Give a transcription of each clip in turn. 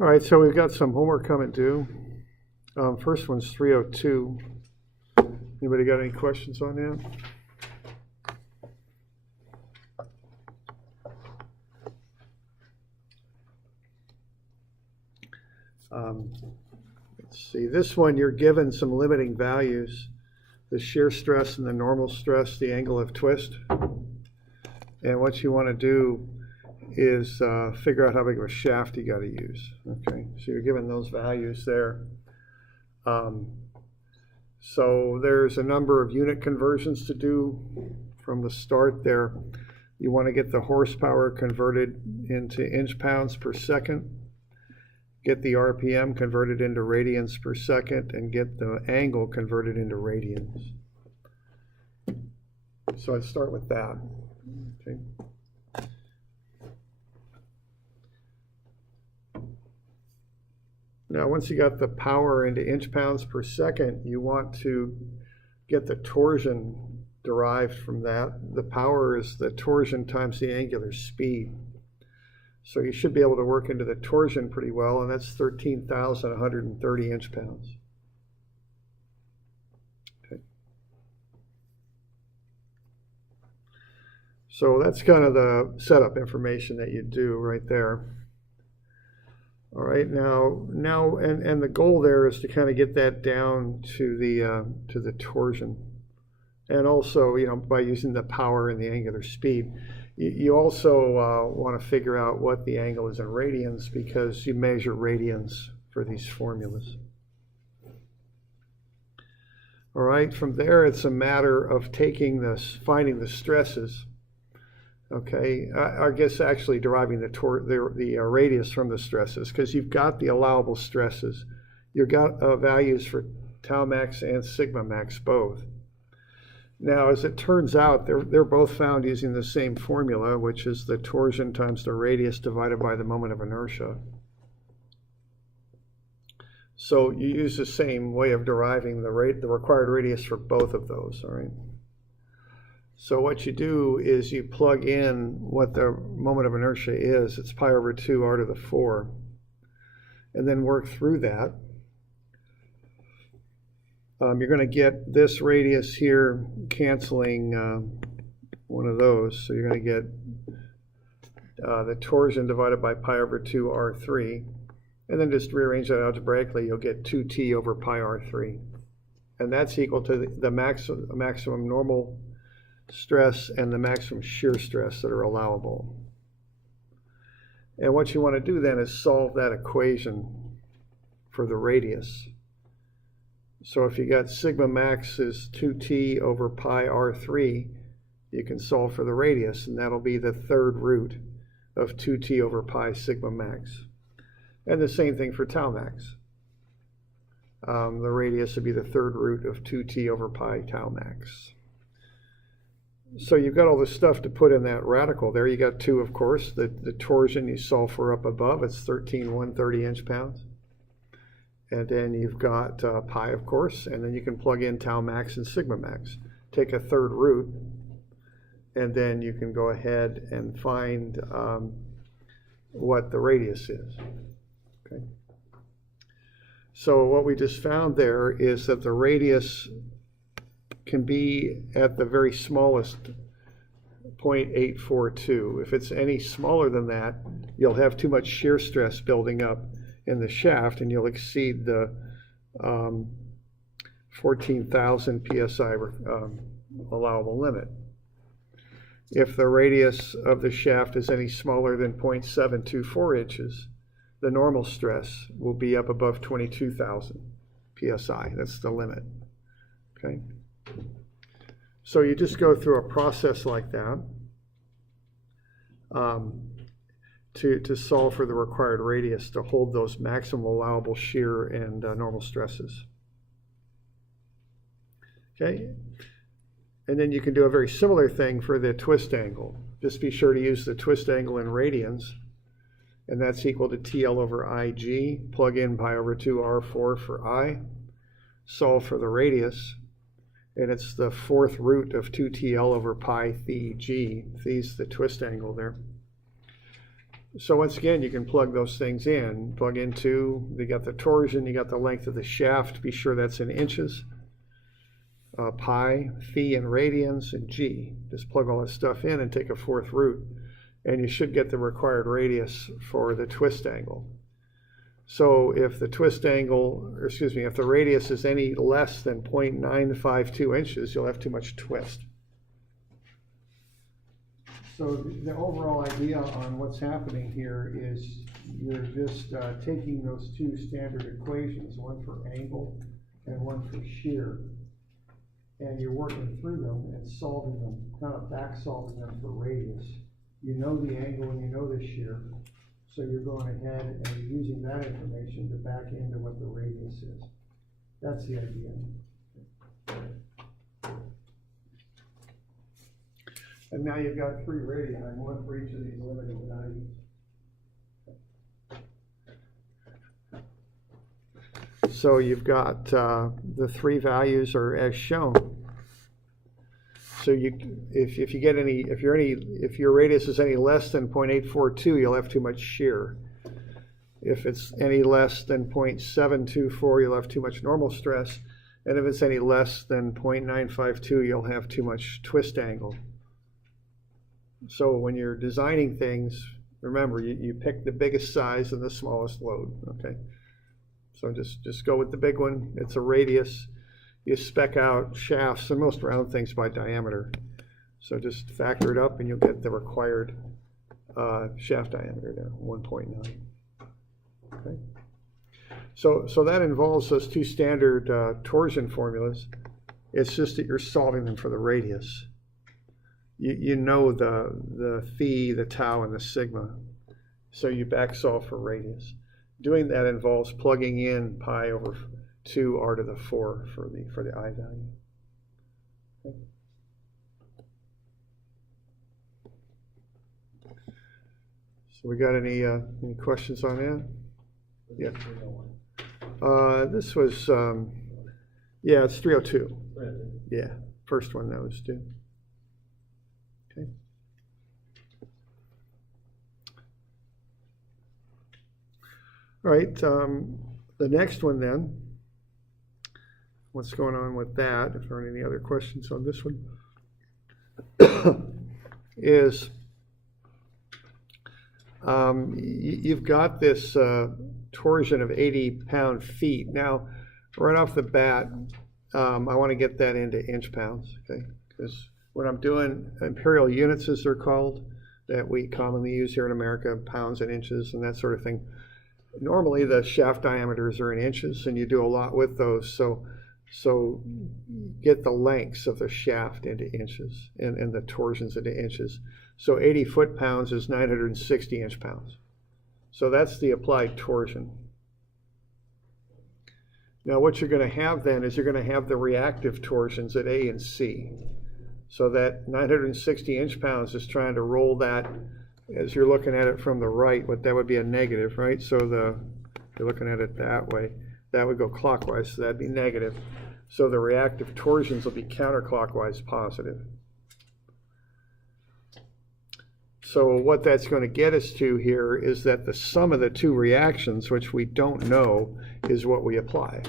All right, so we've got some homework coming due. First one's 302. Anybody got any questions on that? Let's see, this one you're given some limiting values, the shear stress and the normal stress, the angle of twist. And what you want to do is figure out how big of a shaft you got to use. Okay, so you're given those values there. So there's a number of unit conversions to do from the start there. You want to get the horsepower converted into inch-pounds per second, get the RPM converted into radians per second, and get the angle converted into radians. So I'd start with that. Okay. Now, once you got the power into inch-pounds per second, you want to get the torsion derived from that. The power is the torsion times the angular speed. So you should be able to work into the torsion pretty well, and that's 13,130 inch-pounds. Okay. So that's kind of the setup information that you do right there. All right, now, and the goal there is to kind of get that down to the torsion, and also, by using the power and the angular speed. You also want to figure out what the angle is in radians, because you measure radians for these formulas. All right, from there it's a matter of finding the stresses. Okay, I guess actually deriving the radius from the stresses, because you've got the allowable stresses. You've got values for tau max and sigma max both. Now, as it turns out, they're both found using the same formula, which is the torsion times the radius divided by the moment of inertia. So you use the same way of deriving the required radius for both of those, all right? So what you do is you plug in what the moment of inertia is. It's pi over 2 r to the 4. And then work through that. You're going to get this radius here canceling one of those. So you're going to get the torsion divided by pi over 2 r3. And then just rearrange that algebraically, you'll get 2t over pi r3. And that's equal to the maximum normal stress and the maximum shear stress that are allowable. And what you want to do then is solve that equation for the radius. So if you got sigma max is 2t over pi r3, you can solve for the radius, and that'll be the third root of 2t over pi sigma max. And the same thing for tau max. The radius would be the third root of 2t over pi tau max. So you've got all this stuff to put in that radical there. You got 2, of course. The torsion you solve for up above, it's 13,130 inch-pounds. And then you've got pi, of course, and then you can plug in tau max and sigma max. Take a third root, and then you can go ahead and find what the radius is. Okay. So what we just found there is that the radius can be at the very smallest 0.842. If it's any smaller than that, you'll have too much shear stress building up in the shaft, and you'll exceed the 14,000 psi allowable limit. If the radius of the shaft is any smaller than 0.724 inches, the normal stress will be up above 22,000 psi. That's the limit. Okay. So you just go through a process like that to solve for the required radius to hold those maximum allowable shear and normal stresses. Okay, and then you can do a very similar thing for the twist angle. Just be sure to use the twist angle in radians, and that's equal to TL over IG. Plug in pi over 2 R4 for I. Solve for the radius. And it's the fourth root of 2TL over pi phi g. Phi's the twist angle there. So once again, you can plug those things in. Plug into, you got the torsion, you got the length of the shaft, be sure that's in inches. Pi, phi in radians, and g. Just plug all this stuff in and take a fourth root, and you should get the required radius for the twist angle. So if the twist angle, or excuse me, if the radius is any less than 0.952 inches, you'll have too much twist. So the overall idea on what's happening here is you're just taking those two standard equations, one for angle and one for shear, and you're working through them and solving them, kind of back solving them for radius. You know the angle and you know the shear, so you're going ahead and you're using that information to back into what the radius is. That's the idea. And now you've got 3 radii, one for each of these limited values. So you've got the 3 values are as shown. So if your radius is any less than 0.842, you'll have too much shear. If it's any less than 0.724, you'll have too much normal stress. And if it's any less than 0.952, you'll have too much twist angle. So when you're designing things, remember, you pick the biggest size and the smallest load, okay? So just go with the big one. It's a radius. You spec out shafts and most round things by diameter. So just factor it up and you'll get the required shaft diameter there, 1.9. Okay. So that involves those 2 standard torsion formulas. It's just that you're solving them for the radius. You know the phi, the tau, and the sigma. So you back solve for radius. Doing that involves plugging in pi over 2 r to the 4 for the I value. Okay. So we got any questions on that? Yeah. This was yeah, it's 302. Yeah, first one that was due. Okay. All right, the next one then, what's going on with that, if there are any other questions on this one, is you've got this torsion of 80 pound-feet. Now, right off the bat, I want to get that into inch pounds, okay? Because when I'm doing imperial units, as they're called, that we commonly use here in America, pounds and inches and that sort of thing, normally the shaft diameters are in inches, and you do a lot with those. So get the lengths of the shaft into inches and the torsions into inches. So 80 foot-pounds is 960 inch-pounds. So that's the applied torsion. Now what you're going to have then is you're going to have the reactive torsions at A and C. So that 960 inch-pounds is trying to roll that, as you're looking at it from the right, what that would be a negative, right? So you're looking at it that way. That would go clockwise, so that'd be negative. So the reactive torsions will be counterclockwise positive. So what that's going to get us to here is that the sum of the 2 reactions, which we don't know, is what we apply.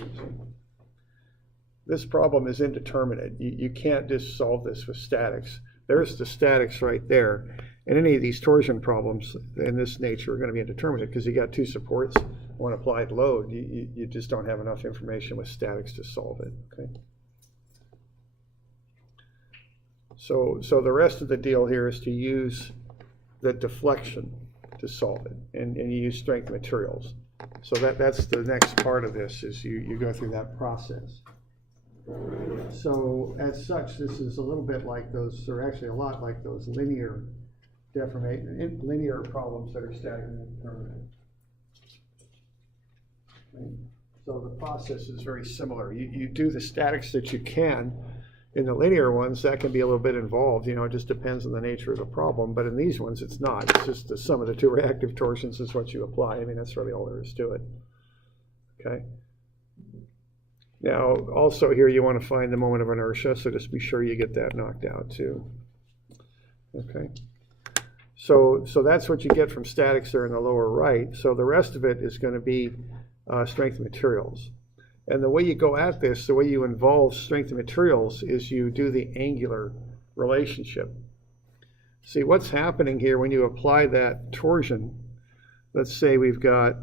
This problem is indeterminate. You can't just solve this with statics. There's the statics right there. And any of these torsion problems in this nature are going to be indeterminate because you got 2 supports, 1 applied load. You just don't have enough information with statics to solve it. Okay. So the rest of the deal here is to use the deflection to solve it, and you use strength materials. So that's the next part of this, is you go through that process. So as such, this is a little bit like those, or actually a lot like those linear deformation, linear problems that are statically indeterminate. Right? So the process is very similar. You do the statics that you can. In the linear ones, that can be a little bit involved. You know, it just depends on the nature of the problem. But in these ones, it's not. It's just the sum of the 2 reactive torsions is what you apply. I mean, that's really all there is to it. Okay. Now, also here, you want to find the moment of inertia, so just be sure you get that knocked out too. Okay. So that's what you get from statics there in the lower right. So the rest of it is going to be strength of materials. And the way you go at this, the way you involve strength of materials is you do the angular relationship. See, what's happening here when you apply that torsion, let's say we've got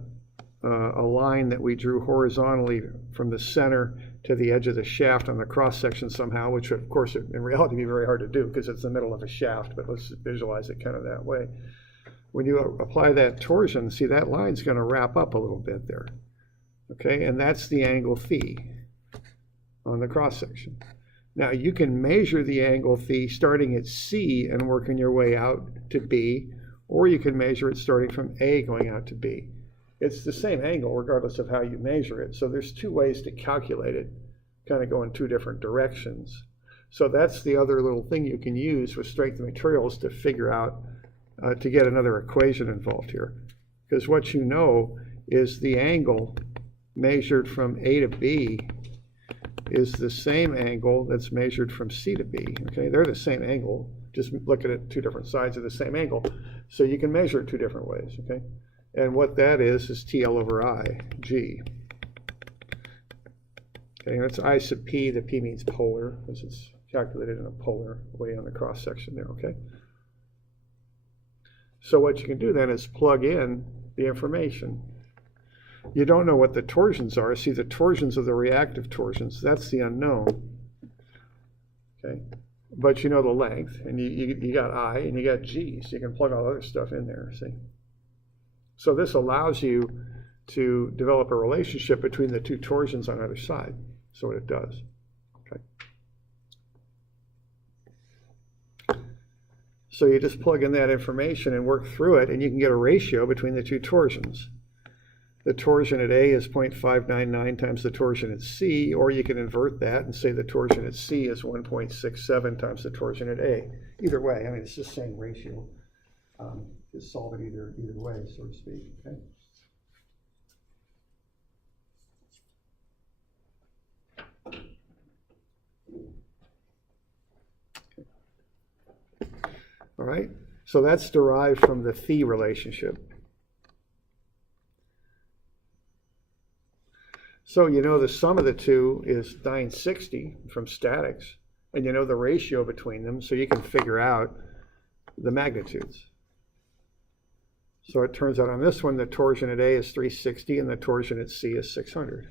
a line that we drew horizontally from the center to the edge of the shaft on the cross section somehow, which of course in reality would be very hard to do because it's the middle of a shaft, but let's visualize it kind of that way. When you apply that torsion, see that line's going to wrap up a little bit there. Okay, and that's the angle phi on the cross section. Now you can measure the angle phi starting at C and working your way out to B, or you can measure it starting from A going out to B. It's the same angle regardless of how you measure it. So there's two ways to calculate it, kind of go in two different directions. So that's the other little thing you can use with strength of materials to figure out, to get another equation involved here. Because what you know is the angle measured from A to B is the same angle that's measured from C to B. Okay, they're the same angle, just look at it two different sides of the same angle. So you can measure it two different ways, okay? And what that is TL over I, G. Okay, and it's I sub P, the P means polar, because it's calculated in a polar way on the cross section there, okay? So what you can do then is plug in the information. You don't know what the torsions are. See, the torsions are the reactive torsions. That's the unknown. Okay, but you know the length, and you got I and you got G, so you can plug all the other stuff in there, see? So this allows you to develop a relationship between the two torsions on either side. So what it does. Okay. So you just plug in that information and work through it, and you can get a ratio between the two torsions. The torsion at A is 0.599 times the torsion at C, or you can invert that and say the torsion at C is 1.67 times the torsion at A. Either way, I mean, it's the same ratio. Just solve it either way, so to speak, okay? All right, so that's derived from the phi relationship. So you know the sum of the two is 960 from statics, and you know the ratio between them, so you can figure out the magnitudes. So it turns out on this one, the torsion at A is 360 and the torsion at C is 600.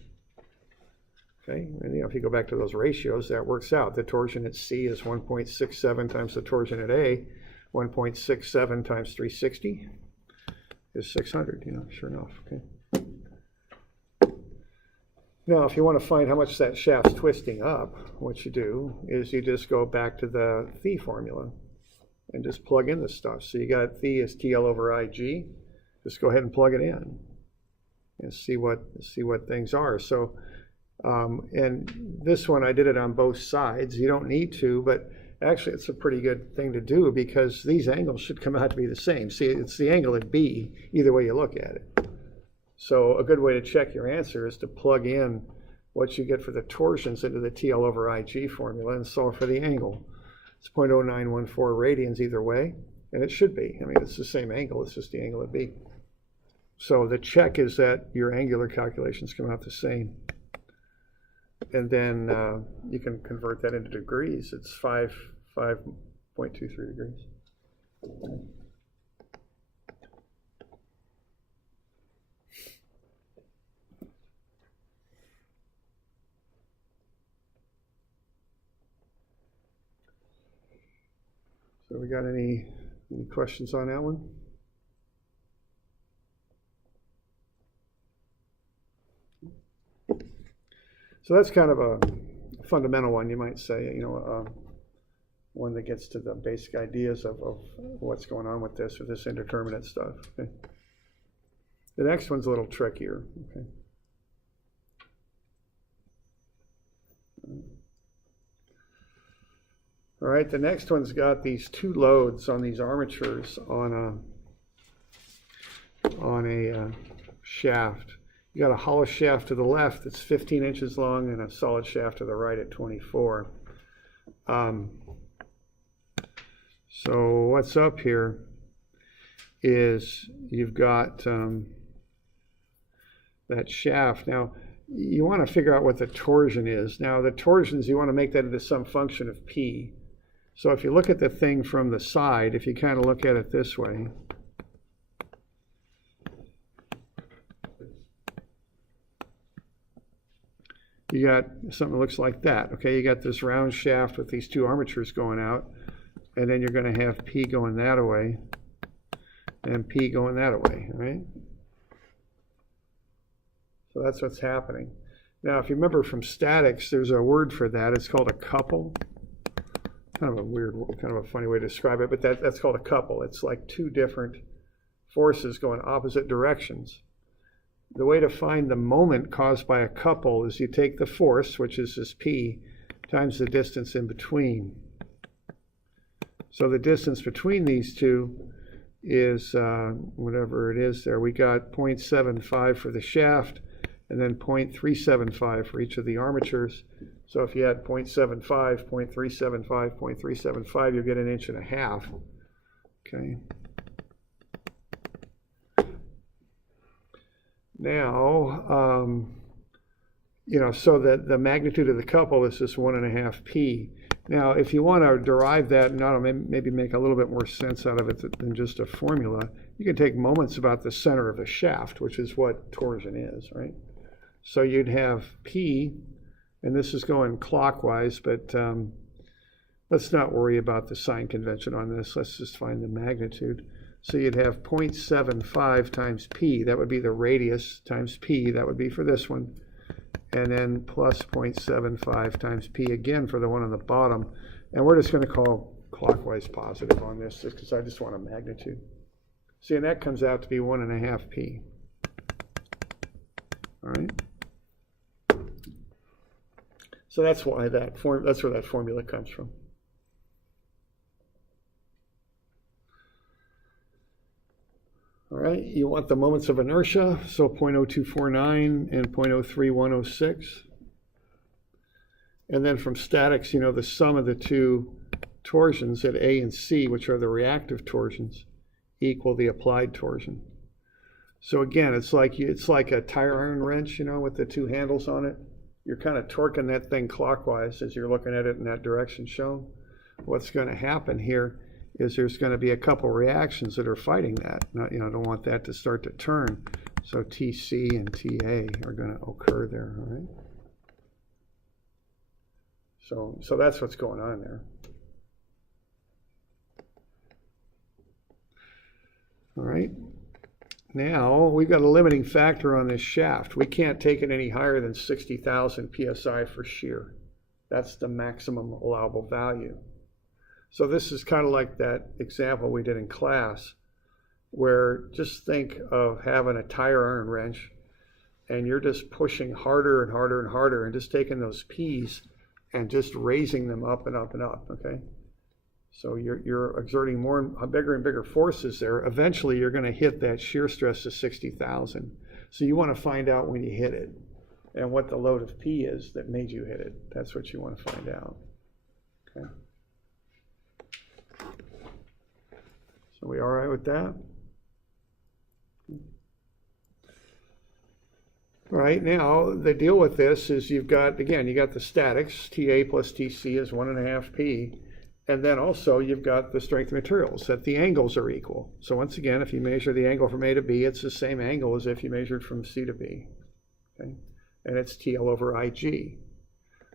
Okay, and if you go back to those ratios, that works out. The torsion at C is 1.67 times the torsion at A. 1.67 times 360 is 600, sure enough, okay. Now, if you want to find how much that shaft's twisting up, what you do is you just go back to the phi formula and just plug in the stuff. So you got phi is TL over IG. Just go ahead and plug it in and see what things are. So, and this one I did it on both sides. You don't need to, but actually it's a pretty good thing to do because these angles should come out to be the same. See, it's the angle at B, either way you look at it. So a good way to check your answer is to plug in what you get for the torsions into the TL over IG formula and solve for the angle. It's 0.0914 radians either way, and it should be. I mean, it's the same angle, it's just the angle at B. So the check is that your angular calculations come out the same. And then you can convert that into degrees. It's 5.23 degrees. So we got any questions on that one? So that's kind of a fundamental one, you might say, one that gets to the basic ideas of what's going on with this indeterminate stuff. Okay. The next one's a little trickier. Okay. All right, the next one's got these two loads on these armatures on a shaft. You got a hollow shaft to the left that's 15 inches long and a solid shaft to the right at 24. So what's up here is you've got that shaft. Now, you want to figure out what the torsion is. Now, the torsions, you want to make that into some function of P. So if you look at the thing from the side, if you kind of look at it this way, you got something that looks like that. Okay, you got this round shaft with these two armatures going out, and then you're going to have P going that way and P going that way, right? So that's what's happening. Now, if you remember from statics, there's a word for that. It's called a couple. Kind of a weird, kind of a funny way to describe it, but that's called a couple. It's like two different forces going opposite directions. The way to find the moment caused by a couple is you take the force, which is this P, times the distance in between. So the distance between these two is whatever it is there. We got 0.75 for the shaft, and then 0.375 for each of the armatures. So if you had 0.75, 0.375, 0.375, you'll get 1.5 inches. Okay. Now, so that the magnitude of the couple is just 1.5 P. Now, if you want to derive that and maybe make a little bit more sense out of it than just a formula, you can take moments about the center of the shaft, which is what torsion is, right? So you'd have P, and this is going clockwise, but let's not worry about the sign convention on this. Let's just find the magnitude. So you'd have 0.75 times P. That would be the radius times P. That would be for this one. And then plus 0.75 times P again for the one on the bottom. And we're just going to call clockwise positive on this just because I just want a magnitude. See, and that comes out to be 1.5 P. All right. So that's why that's where that formula comes from. All right, you want the moments of inertia, so 0.0249 and 0.03106. And then from statics, the sum of the two torsions at A and C, which are the reactive torsions, equal the applied torsion. So again, it's like a tire iron wrench, with the two handles on it. You're kind of torquing that thing clockwise as you're looking at it in that direction shown. What's going to happen here is there's going to be a couple reactions that are fighting that. Now, I don't want that to start to turn. So TC and TA are going to occur there, all right? So that's what's going on there. All right. Now, we've got a limiting factor on this shaft. We can't take it any higher than 60,000 PSI for shear. That's the maximum allowable value. So this is kind of like that example we did in class, where just think of having a tire iron wrench, and you're just pushing harder and harder and harder, and just taking those P's and just raising them up and up and up, okay? So you're exerting bigger and bigger forces there. Eventually, you're going to hit that shear stress of 60,000. So you want to find out when you hit it and what the load of P is that made you hit it. That's what you want to find out. Okay. So we all right with that? All right, now the deal with this is you got the statics. TA plus TC is 1.5 P. And then also you've got the strength of materials, that the angles are equal. So once again, if you measure the angle from A to B, it's the same angle as if you measured from C to B. Okay? And it's TL over IG.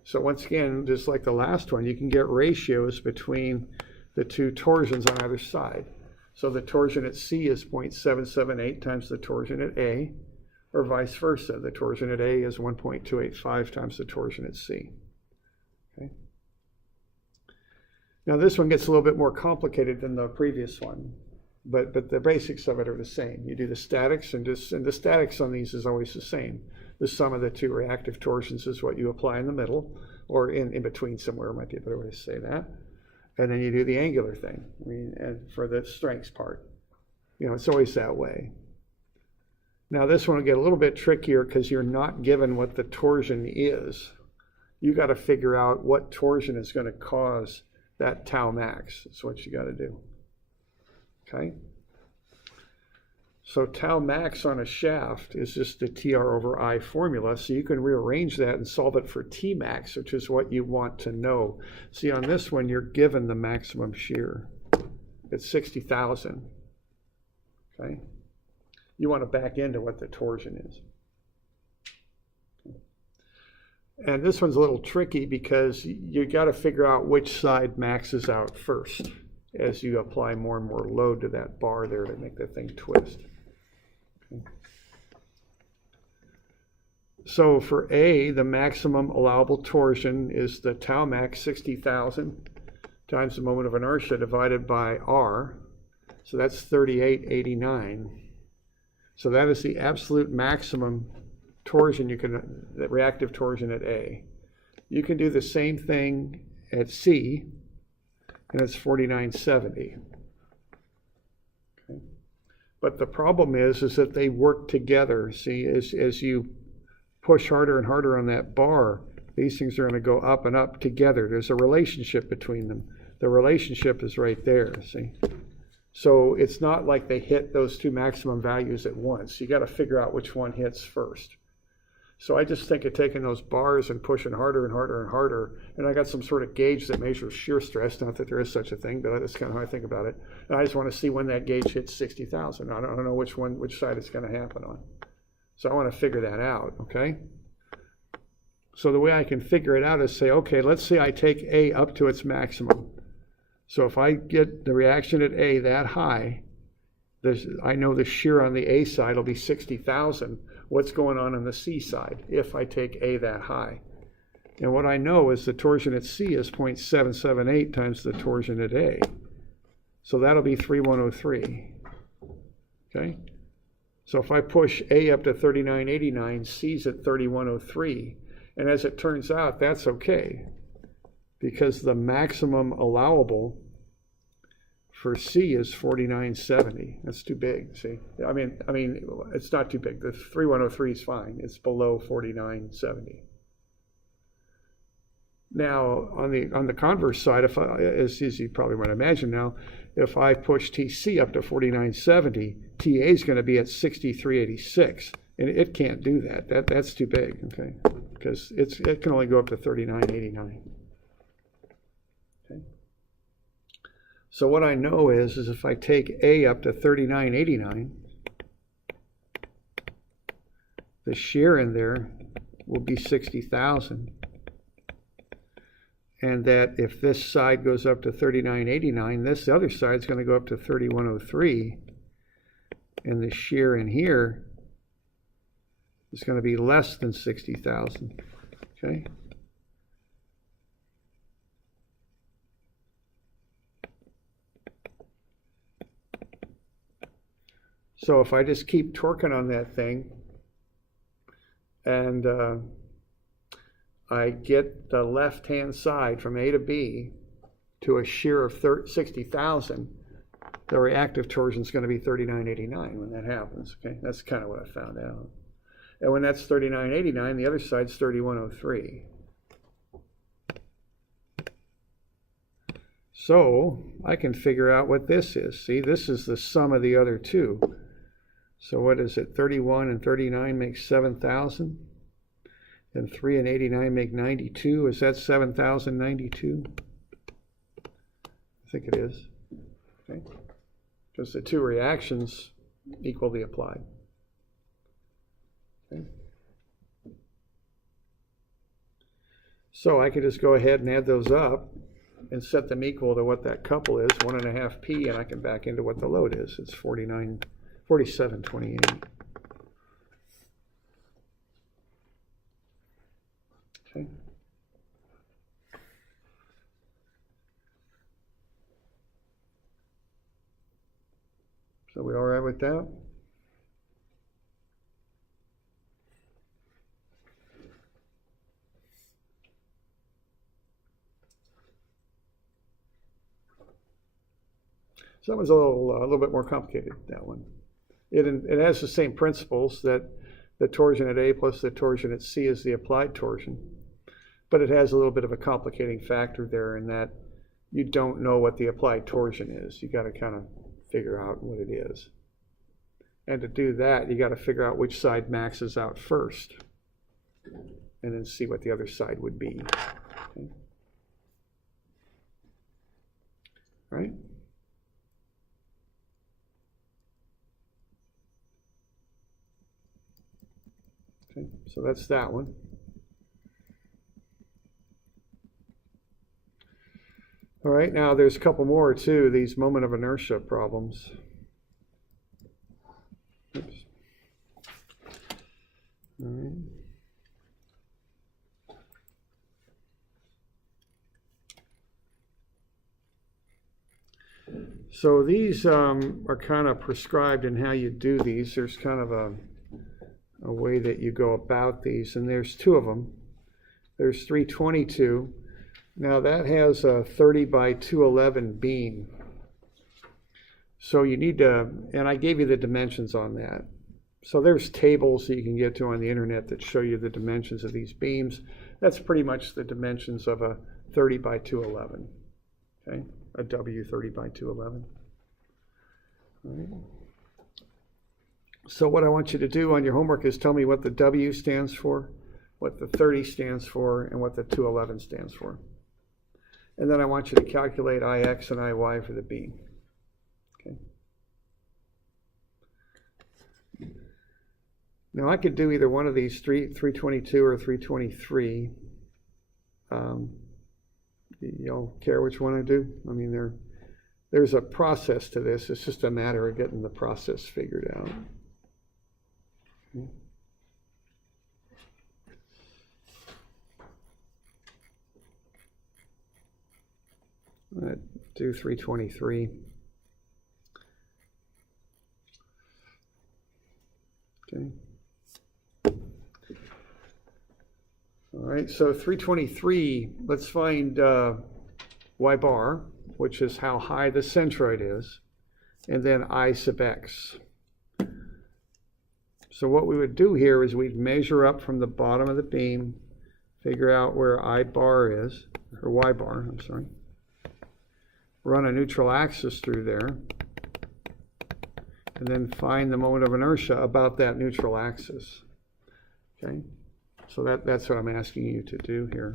So once again, just like the last one, you can get ratios between the two torsions on either side. So the torsion at C is 0.778 times the torsion at A, or vice versa. The torsion at A is 1.285 times the torsion at C. Okay? Now this one gets a little bit more complicated than the previous one, but the basics of it are the same. You do the statics, and the statics on these is always the same. The sum of the two reactive torsions is what you apply in the middle, or in between somewhere, might be a better way to say that. And then you do the angular thing, and for the strengths part. It's always that way. Now this one will get a little bit trickier because you're not given what the torsion is. You got to figure out what torsion is going to cause that tau max. That's what you got to do. Okay? So tau max on a shaft is just the TR over I formula, so you can rearrange that and solve it for T max, which is what you want to know. See, on this one, you're given the maximum shear. It's 60,000, okay? You want to back into what the torsion is. And this one's a little tricky because you got to figure out which side maxes out first as you apply more and more load to that bar there to make the thing twist. Okay. So for A, the maximum allowable torsion is the tau max 60,000 times the moment of inertia divided by R. So that's 3889. So that is the absolute maximum torsion you can, the reactive torsion at A. You can do the same thing at C, and it's 4970. Okay. But the problem is that they work together. See, as you push harder and harder on that bar, these things are going to go up and up together. There's a relationship between them. The relationship is right there, see? So it's not like they hit those two maximum values at once. You got to figure out which one hits first. So I just think of taking those bars and pushing harder and harder and harder, and I got some sort of gauge that measures shear stress, not that there is such a thing, but that's kind of how I think about it. And I just want to see when that gauge hits 60,000. I don't know which side it's going to happen on. So I want to figure that out, okay? So the way I can figure it out is say, okay, let's say I take A up to its maximum. So if I get the reaction at A that high, I know the shear on the A side will be 60,000. What's going on the C side if I take A that high? And what I know is the torsion at C is 0.778 times the torsion at A. So that'll be 3103. Okay? So if I push A up to 3989, C's at 3103. And as it turns out, that's okay, because the maximum allowable for C is 4970. That's too big, see? I mean, it's not too big. The 3103 is fine. It's below 4970. Now, on the converse side, as you probably might imagine now, if I push TC up to 4970, TA is going to be at 6386, and it can't do that. That's too big, okay? Because it can only go up to 3989. Okay. So what I know is if I take A up to 3989, the shear in there will be 60,000. And that if this side goes up to 3989, this other side is going to go up to 3103. And the shear in here is going to be less than 60,000. Okay? So if I just keep torquing on that thing and I get the left-hand side from A to B to a shear of 60,000, the reactive torsion is going to be 3989 when that happens. Okay, that's kind of what I found out. And when that's 3989, the other side's 3103. So I can figure out what this is. See, this is the sum of the other two. So what is it? 31 and 39 makes 7,000. And 3 and 89 make 92. Is that 7,092? I think it is. Okay. Because the two reactions equal the applied. Okay. So I could just go ahead and add those up and set them equal to what that couple is, 1.5 P, and I can back into what the load is. It's 4728. Okay. So we all right with that? So that one's a little bit more complicated, that one. It has the same principles, that the torsion at A plus the torsion at C is the applied torsion. But it has a little bit of a complicating factor there in that you don't know what the applied torsion is. You got to kind of figure out what it is. And to do that, you got to figure out which side maxes out first, and then see what the other side would be. Okay. Right? Okay, so that's that one. All right, now there's a couple more too, these moment of inertia problems. Oops. All right. So these are kind of prescribed in how you do these. There's kind of a way that you go about these, and there's two of them. There's 322. Now that has a 30 by 211 beam. So you need to, and I gave you the dimensions on that. So there's tables that you can get to on the internet that show you the dimensions of these beams. That's pretty much the dimensions of a 30 by 211. Okay, a W 30 by 211. All right. So what I want you to do on your homework is tell me what the W stands for, what the 30 stands for, and what the 211 stands for. And then I want you to calculate IX and IY for the beam. Okay. Now I could do either one of these, 322 or 323. Y'all care which one I do? I mean, there's a process to this. It's just a matter of getting the process figured out. Okay. Do 323. Okay. All right, so 323, let's find y bar, which is how high the centroid is, and then I sub x. So what we would do here is we'd measure up from the bottom of the beam, figure out where I bar is, or y bar, I'm sorry. Run a neutral axis through there, and then find the moment of inertia about that neutral axis. Okay, so that's what I'm asking you to do here.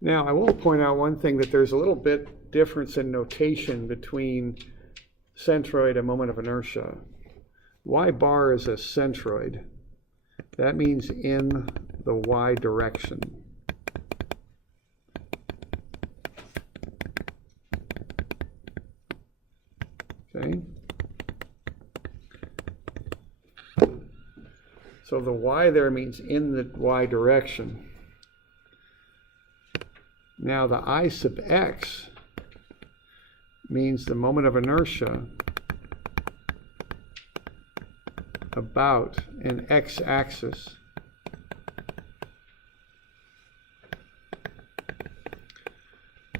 Now, I will point out one thing, that there's a little bit difference in notation between centroid and moment of inertia. Y bar is a centroid. That means in the y direction. Okay. So the y there means in the y direction. Now the I sub x means the moment of inertia about an x-axis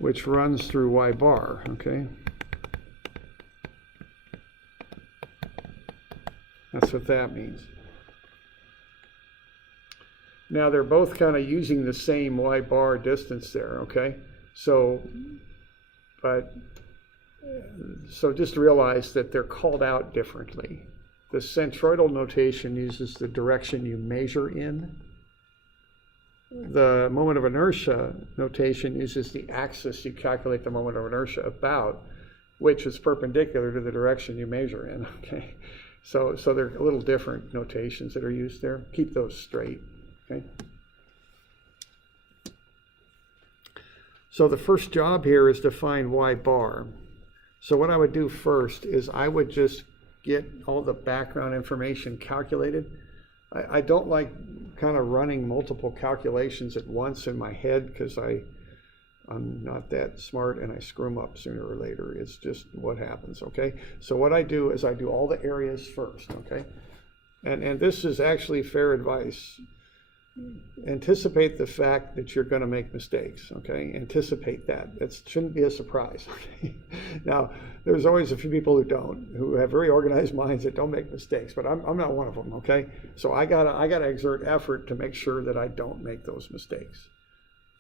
which runs through y bar, okay? That's what that means. Now they're both kind of using the same y bar distance there, okay? So just realize that they're called out differently. The centroidal notation uses the direction you measure in. The moment of inertia notation uses the axis you calculate the moment of inertia about, which is perpendicular to the direction you measure in, okay? So there are a little different notations that are used there. Keep those straight, okay? So the first job here is to find y bar. So what I would do first is I would just get all the background information calculated. I don't like kind of running multiple calculations at once in my head because I'm not that smart and I screw them up sooner or later. It's just what happens, okay? So what I do is I do all the areas first, okay? And this is actually fair advice. Anticipate the fact that you're going to make mistakes, okay? Anticipate that. It shouldn't be a surprise, okay? Now, there's always a few people who have very organized minds that don't make mistakes, but I'm not one of them, okay? So I gotta exert effort to make sure that I don't make those mistakes.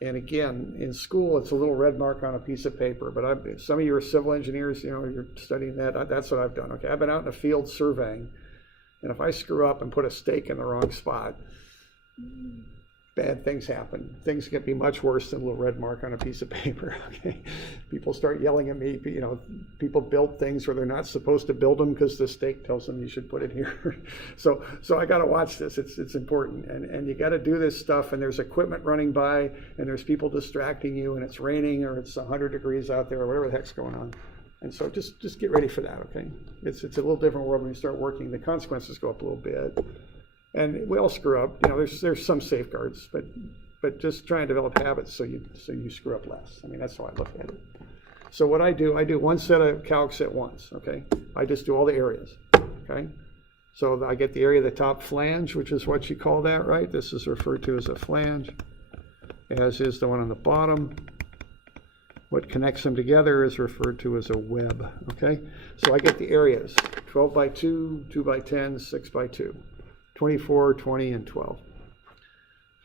And again, in school, it's a little red mark on a piece of paper, but some of you are civil engineers, you're studying that. That's what I've done. Okay, I've been out in the field surveying, and if I screw up and put a stake in the wrong spot, bad things happen. Things can be much worse than a little red mark on a piece of paper. Okay, people start yelling at me. People build things where they're not supposed to build them because the stake tells them you should put it here. So I got to watch this. It's important, and you got to do this stuff. And there's equipment running by, and there's people distracting you, and it's raining or it's 100 degrees out there or whatever the heck's going on. And so just get ready for that. Okay, it's a little different world when you start working. The consequences go up a little bit. And we all screw up. There's some safeguards, but just try and develop habits so you screw up less. I mean, that's how I look at it. So what I do one set of calcs at once. Okay, I just do all the areas. Okay, so I get the area of the top flange, which is what you call that, right? This is referred to as a flange, as is the one on the bottom. What connects them together is referred to as a web. Okay, so I get the areas: 12 by 2, 2 by 10, 6 by 2. 24, 20, and 12.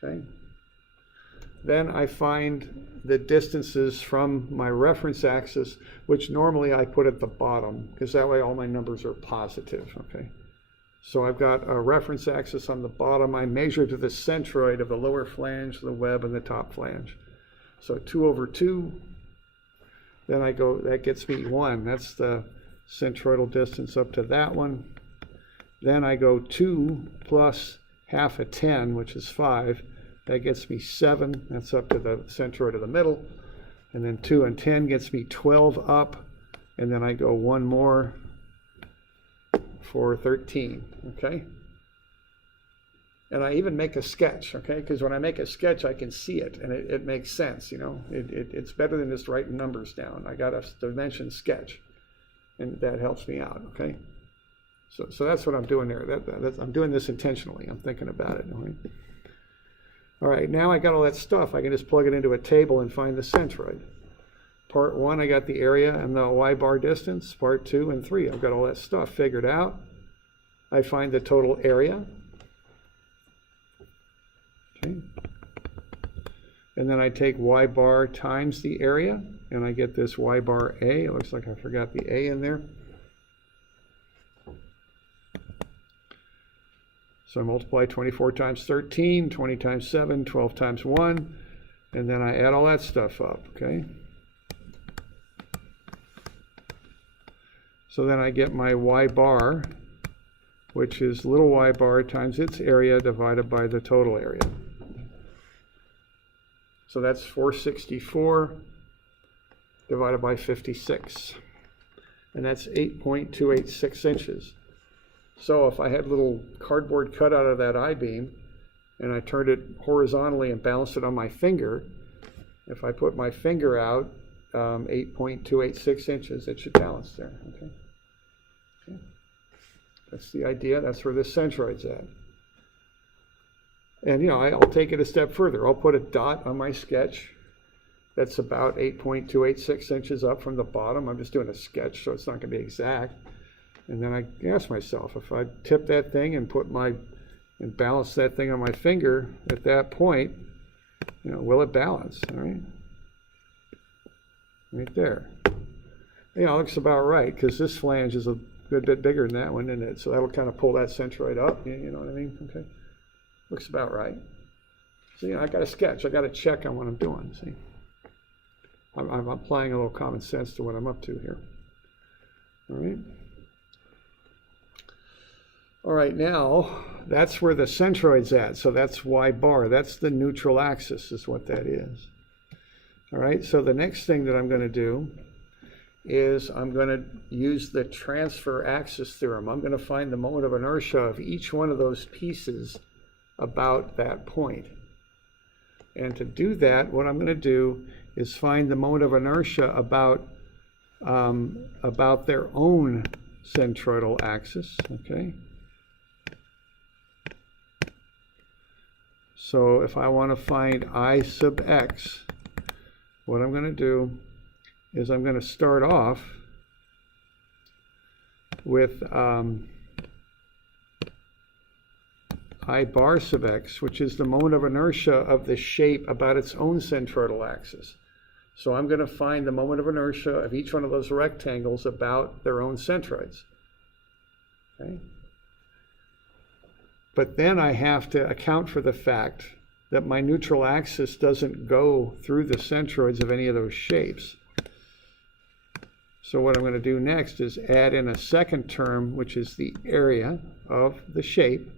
Okay. Then I find the distances from my reference axis, which normally I put at the bottom, because that way all my numbers are positive. Okay. So I've got a reference axis on the bottom. I measure to the centroid of the lower flange, the web, and the top flange. So 2 over 2. Then I go, that gets me 1. That's the centroidal distance up to that one. Then I go 2 plus half of 10, which is 5. That gets me 7. That's up to the centroid of the middle. And then 2 and 10 gets me 12 up. And then I go 1 more for 13. Okay? And I even make a sketch, okay? Because when I make a sketch, I can see it, and it makes sense, It's better than just writing numbers down. I got a dimension sketch, and that helps me out, okay? So that's what I'm doing there. I'm doing this intentionally. I'm thinking about it. All right, now I got all that stuff. I can just plug it into a table and find the centroid. Part 1, I got the area and the y-bar distance. Part 2 and 3, I've got all that stuff figured out. I find the total area. Okay. And then I take y-bar times the area, and I get this y-bar A. It looks like I forgot the A in there. So I multiply 24 times 13, 20 times 7, 12 times 1, and then I add all that stuff up, okay? So then I get my y bar, which is little y bar times its area divided by the total area. So that's 464 divided by 56, and that's 8.286 inches. So if I had a little cardboard cutout of that I-beam and I turned it horizontally and balanced it on my finger, if I put my finger out 8.286 inches, it should balance there. Okay. That's the idea. That's where this centroid's at. And I'll take it a step further. I'll put a dot on my sketch that's about 8.286 inches up from the bottom. I'm just doing a sketch, so it's not going to be exact. And then I ask myself, if I tip that thing and and balance that thing on my finger at that point, will it balance? All right, right there. It looks about right, because this flange is a good bit bigger than that one, isn't it? So that'll kind of pull that centroid up. You know what I mean? Okay, looks about right. So I got a sketch. I got to check on what I'm doing. See, I'm applying a little common sense to what I'm up to here. All right. All right, now that's where the centroid's at. So that's y bar. That's the neutral axis is what that is. All right, so the next thing that I'm going to do is I'm going to use the transfer axis theorem. I'm going to find the moment of inertia of each one of those pieces about that point. And to do that, what I'm going to do is find the moment of inertia about their own centroidal axis, okay? So if I want to find I sub x, what I'm going to do is I'm going to start off with I bar sub x, which is the moment of inertia of the shape about its own centroidal axis. So I'm going to find the moment of inertia of each one of those rectangles about their own centroids. Okay? But then I have to account for the fact that my neutral axis doesn't go through the centroids of any of those shapes. So what I'm going to do next is add in a second term, which is the area of the shape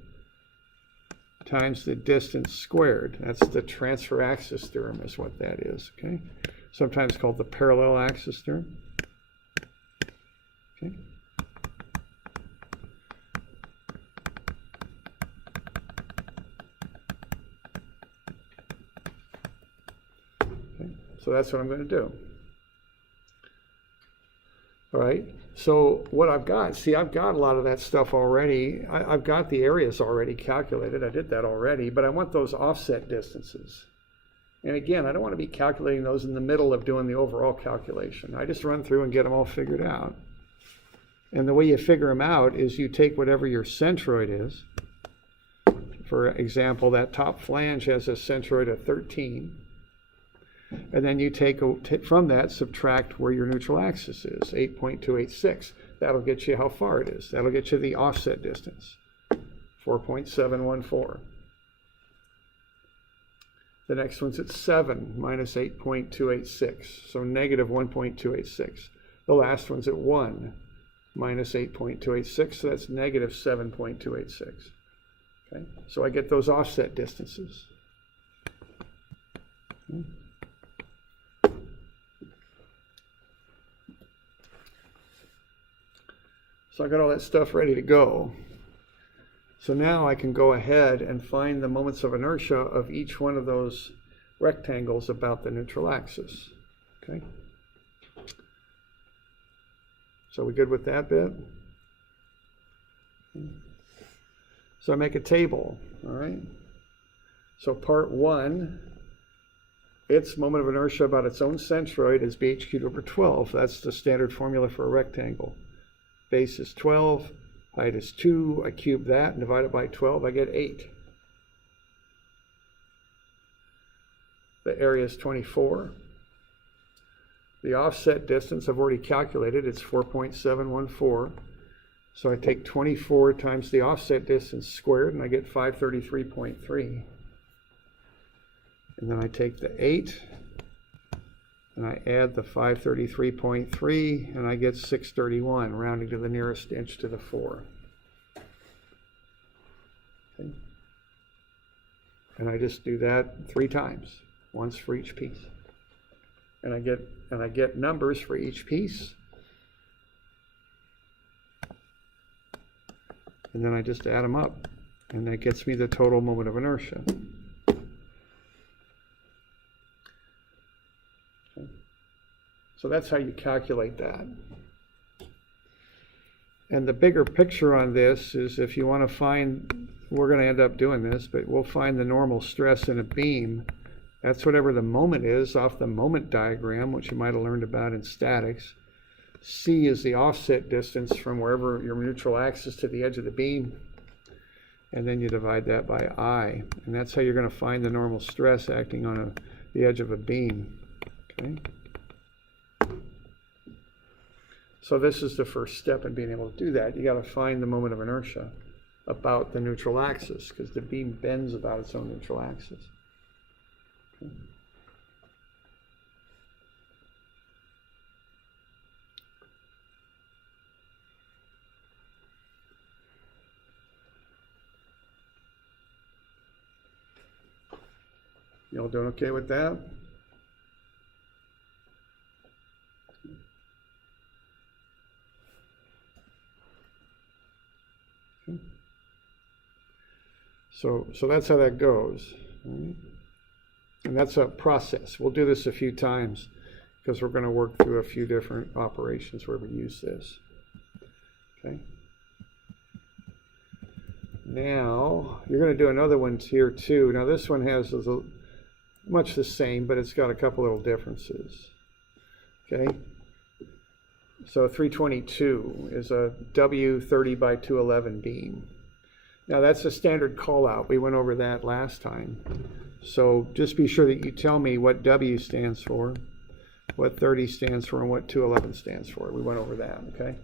times the distance squared. That's the transfer axis theorem is what that is, okay? Sometimes called the parallel axis theorem. Okay. So that's what I'm going to do. All right, so what I've got, see, I've got a lot of that stuff already. I've got the areas already calculated. I did that already, but I want those offset distances. And again, I don't want to be calculating those in the middle of doing the overall calculation. I just run through and get them all figured out. And the way you figure them out is you take whatever your centroid is. For example, that top flange has a centroid of 13. And then you take from that, subtract where your neutral axis is, 8.286. That'll get you how far it is. That'll get you the offset distance, 4.714. The next one's at 7 minus 8.286, so negative 1.286. The last one's at 1 minus 8.286, so that's negative 7.286. Okay, so I get those offset distances. Okay. So I got all that stuff ready to go. So now I can go ahead and find the moments of inertia of each one of those rectangles about the neutral axis. Okay. So we good with that bit? Okay. So I make a table, all right? So part 1, its moment of inertia about its own centroid is bh cubed over 12. That's the standard formula for a rectangle. Base is 12, height is 2, I cube that and divide it by 12, I get 8. The area is 24. The offset distance I've already calculated, it's 4.714. So I take 24 times the offset distance squared and I get 533.3. And then I take the 8 and I add the 533.3 and I get 631, rounding to the nearest inch to the 4. Okay. And I just do that 3 times, once for each piece. And I get numbers for each piece. And then I just add them up, and that gets me the total moment of inertia. Okay. So that's how you calculate that. And the bigger picture on this is if you want to find, we're going to end up doing this, but we'll find the normal stress in a beam. That's whatever the moment is off the moment diagram, which you might have learned about in statics. C is the offset distance from wherever your neutral axis to the edge of the beam. And then you divide that by I. And that's how you're going to find the normal stress acting on the edge of a beam. Okay. So this is the first step in being able to do that. You got to find the moment of inertia about the neutral axis, because the beam bends about its own neutral axis. Okay. You all doing okay with that? Okay. So that's how that goes. Right? And that's a process. We'll do this a few times because we're going to work through a few different operations where we use this. Okay. Now, you're going to do another one here too. Now this one has much the same, but it's got a couple little differences. Okay. So 322 is a W30 by 211 beam. Now that's a standard call out. We went over that last time. So just be sure that you tell me what W stands for, what 30 stands for, and what 211 stands for. We went over that, okay?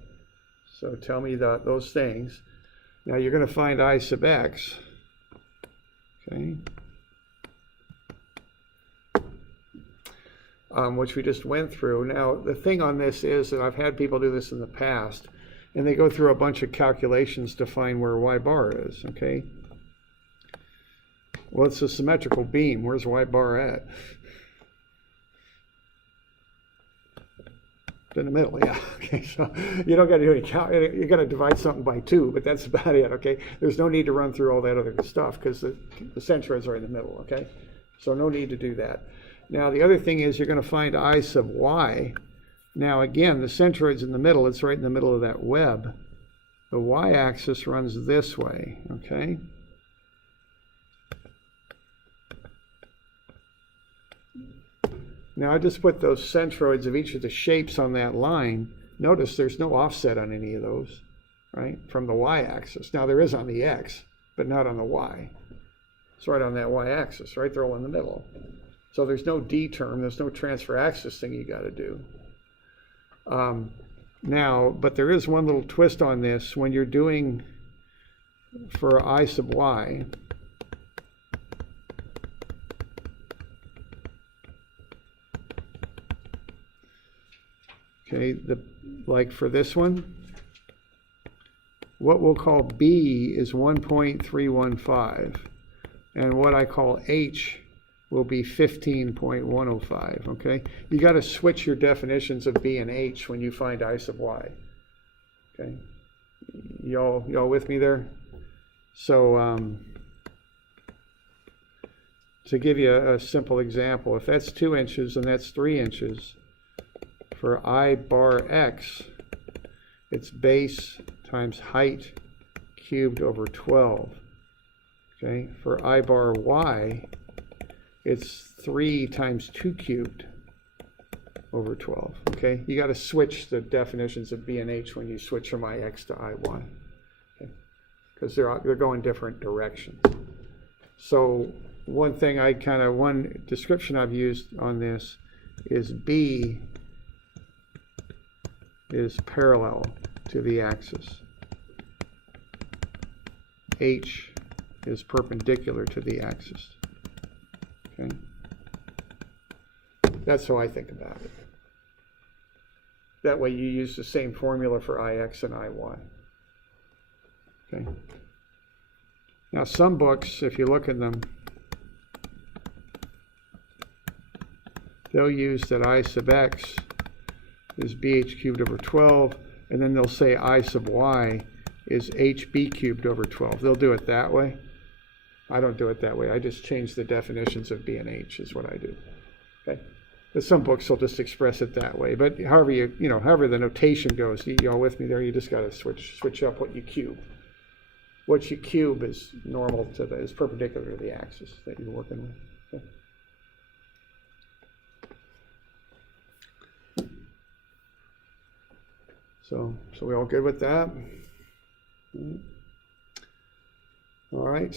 So tell me those things. Now you're going to find I sub x, okay? Which we just went through. Now the thing on this is that I've had people do this in the past, and they go through a bunch of calculations to find where y bar is, okay? Well, it's a symmetrical beam. Where's y bar at? In the middle, yeah. Okay, so you don't got to do any count. You got to divide something by 2, but that's about it, okay? There's no need to run through all that other stuff because the centroids are in the middle, okay? So no need to do that. Now, the other thing is you're going to find I sub y. Now, again, the centroid's in the middle. It's right in the middle of that web. The y-axis runs this way, okay? Now, I just put those centroids of each of the shapes on that line. Notice there's no offset on any of those, right, from the y-axis. Now, there is on the x, but not on the y. It's right on that y-axis, right? They're all in the middle. So there's no d term. There's no transfer axis thing you got to do. Now, but there is one little twist on this. When you're doing for I sub y, okay, like for this one, what we'll call B is 1.315, and what I call H will be 15.105, okay? You got to switch your definitions of B and H when you find I sub y, okay? Y'all with me there? So to give you a simple example, if that's 2 inches and that's 3 inches, for I bar x, it's base times height cubed over 12, okay? For I bar y, it's 3 times 2 cubed over 12, okay? You got to switch the definitions of B and H when you switch from IX to IY, okay? Because they're going different directions. So one description I've used on this is B is parallel to the axis. H is perpendicular to the axis. Okay. That's how I think about it. That way you use the same formula for IX and IY. Okay. Now some books, if you look in them, they'll use that I sub x is BH cubed over 12, and then they'll say I sub y is HB cubed over 12. They'll do it that way. I don't do it that way. I just change the definitions of B and H is what I do. Okay. But some books will just express it that way. But however however the notation goes, you all with me there? You just got to switch up what you cube. What you cube is normal to is perpendicular to the axis that you're working with. Okay. So we all good with that? All right.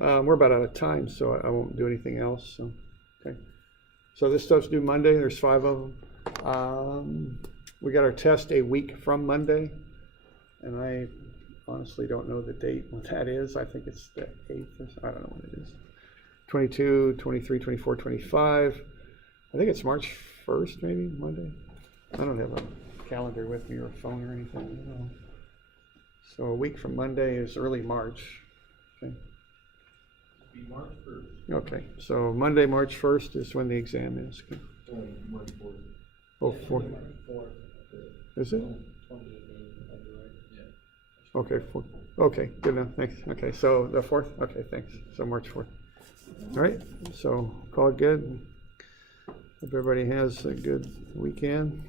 We're about out of time, so I won't do anything else. So, okay. So this stuff's due Monday. There's 5 of them. We got our test a week from Monday, and I honestly don't know the date when that is. I think it's the 8th or so. I don't know when it is. 22, 23, 24, 25. I think it's March 1st, maybe, Monday. I don't have a calendar with me or a phone or anything. I don't know. So a week from Monday is early March. Okay. March 1st. Okay, so Monday, March 1st is when the exam is. Okay. March 4th. Oh, 4th. Is it? Yeah. Okay, 4th. Okay, good enough. Thanks. Okay, so the 4th? Okay, thanks. So March 4th. All right, so call it good. Hope everybody has a good weekend.